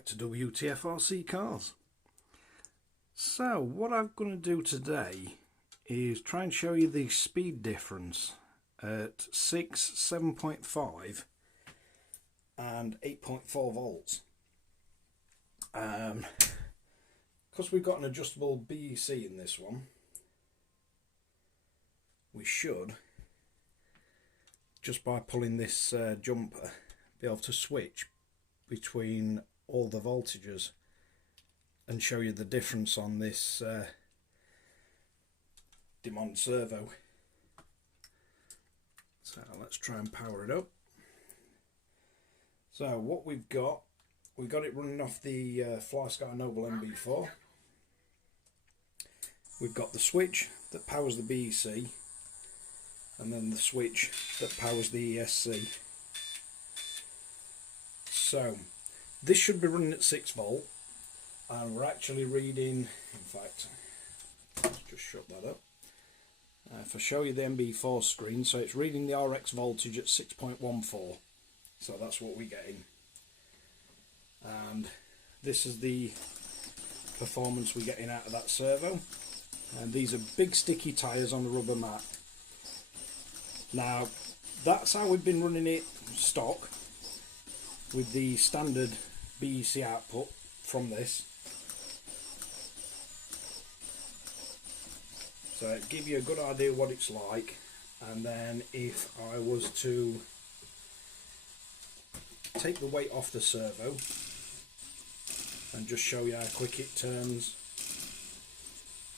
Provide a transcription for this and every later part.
back to Wtf Rc Cars. So what I'm going to do today is try and show you the speed difference at 6, 7.5 and 8.4 volts. Because we've got an adjustable BEC in this one, we should, just by pulling this jumper, be able to switch between all the voltages and show you the difference on this Dmond Servo. So let's try and power it up. So what we've got it running off the FlySky Noble MB4. We've got the switch that powers the BEC, and then the switch that powers the ESC. So this should be running at 6 volt, and we're actually reading, in fact, let's just shut that up. If I show you the MB4 screen, so it's reading the RX voltage at 6.14, so that's what we're getting. And this is the performance we're getting out of that servo. And these are big sticky tyres on a rubber mat. Now that's how we've been running it stock, with the standard BEC output from this. So it'll give you a good idea what it's like. And then if I was to take the weight off the servo and just show you how quick it turns,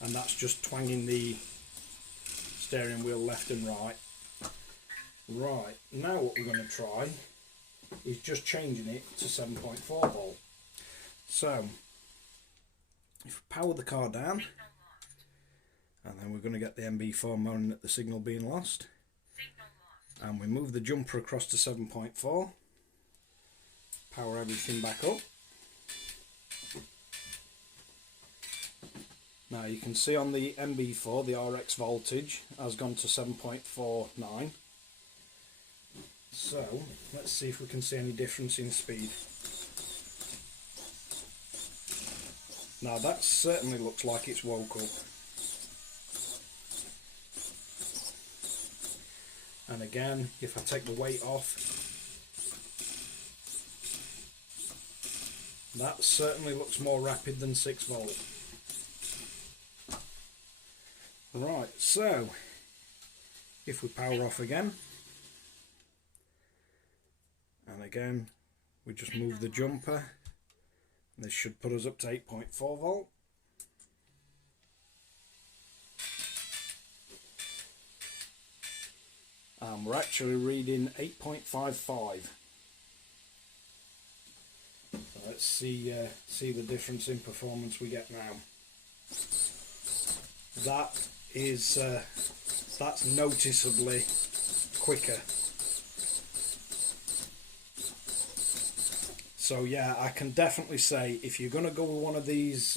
and that's just twanging the steering wheel left and right. Right, now what we're going to try is just changing it to 7.4 volt. So if we power the car down, and then we're going to get the MB4 moaning at the signal being lost, and we move the jumper across to 7.4, power everything back up. Now you can see on the MB4 the RX voltage has gone to 7.49. So let's see if we can see any difference in speed. Now that certainly looks like it's woke up. And again, if I take the weight off, that certainly looks more rapid than 6 volt. Right, so if we power off again, and again we just move the jumper, this should put us up to 8.4 volt. And we're actually reading 8.55. So let's see the difference in performance we get now. That is that's noticeably quicker. So yeah, I can definitely say if you're going to go with one of these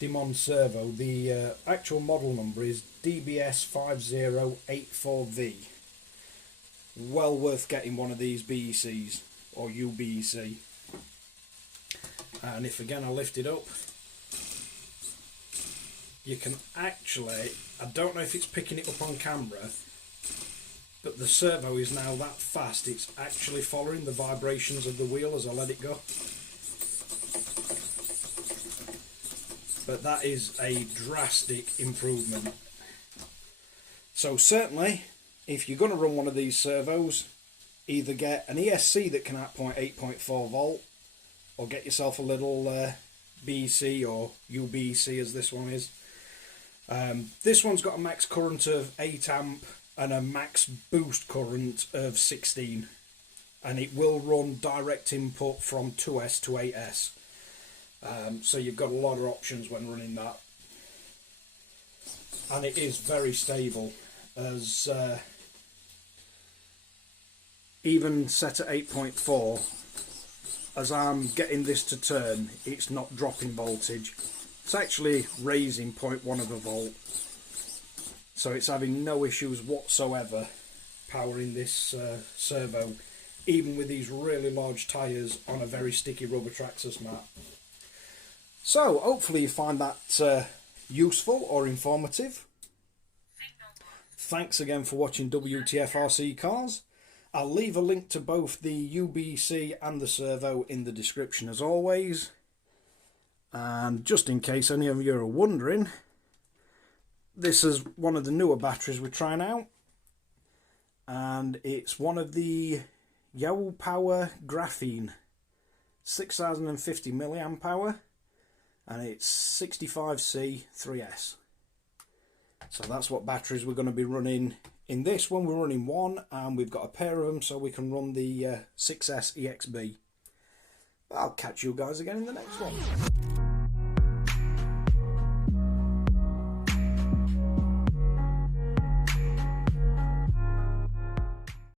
Dmond Servo, the actual model number is DBS5084V. Well worth getting one of these BECs or UBEC. And if again I lift it up, you can actually, I don't know if it's picking it up on camera, but the servo is now that fast it's actually following the vibrations of the wheel as I let it go. But that is a drastic improvement. So certainly, if you're going to run one of these servos, either get an ESC that can output 8.4 volt, or get yourself a little BEC or UBEC as this one is. This one's got a max current of 8 amp and a max boost current of 16, and it will run direct input from 2S to 8S. So you've got a lot of options when running that, and it is very stable, as even set at 8.4, as I'm getting this to turn, it's not dropping voltage, it's actually raising 0.1 of a volt, so it's having no issues whatsoever powering this servo even with these really large tyres on a very sticky rubber Traxxas mat. So hopefully you find that useful or informative. Thanks again for watching Wtf Rc Cars. I'll leave a link to both the UBEC and the Servo in the description as always. And just in case any of you are wondering, this is one of the newer batteries we're trying out. And it's one of the Power Graphene 6050 milliamp hour, and it's 65C 3S. So that's what batteries we're going to be running in this one. We're running one, and we've got a pair of them so we can run the 6S EXB. I'll catch you guys again in the next one.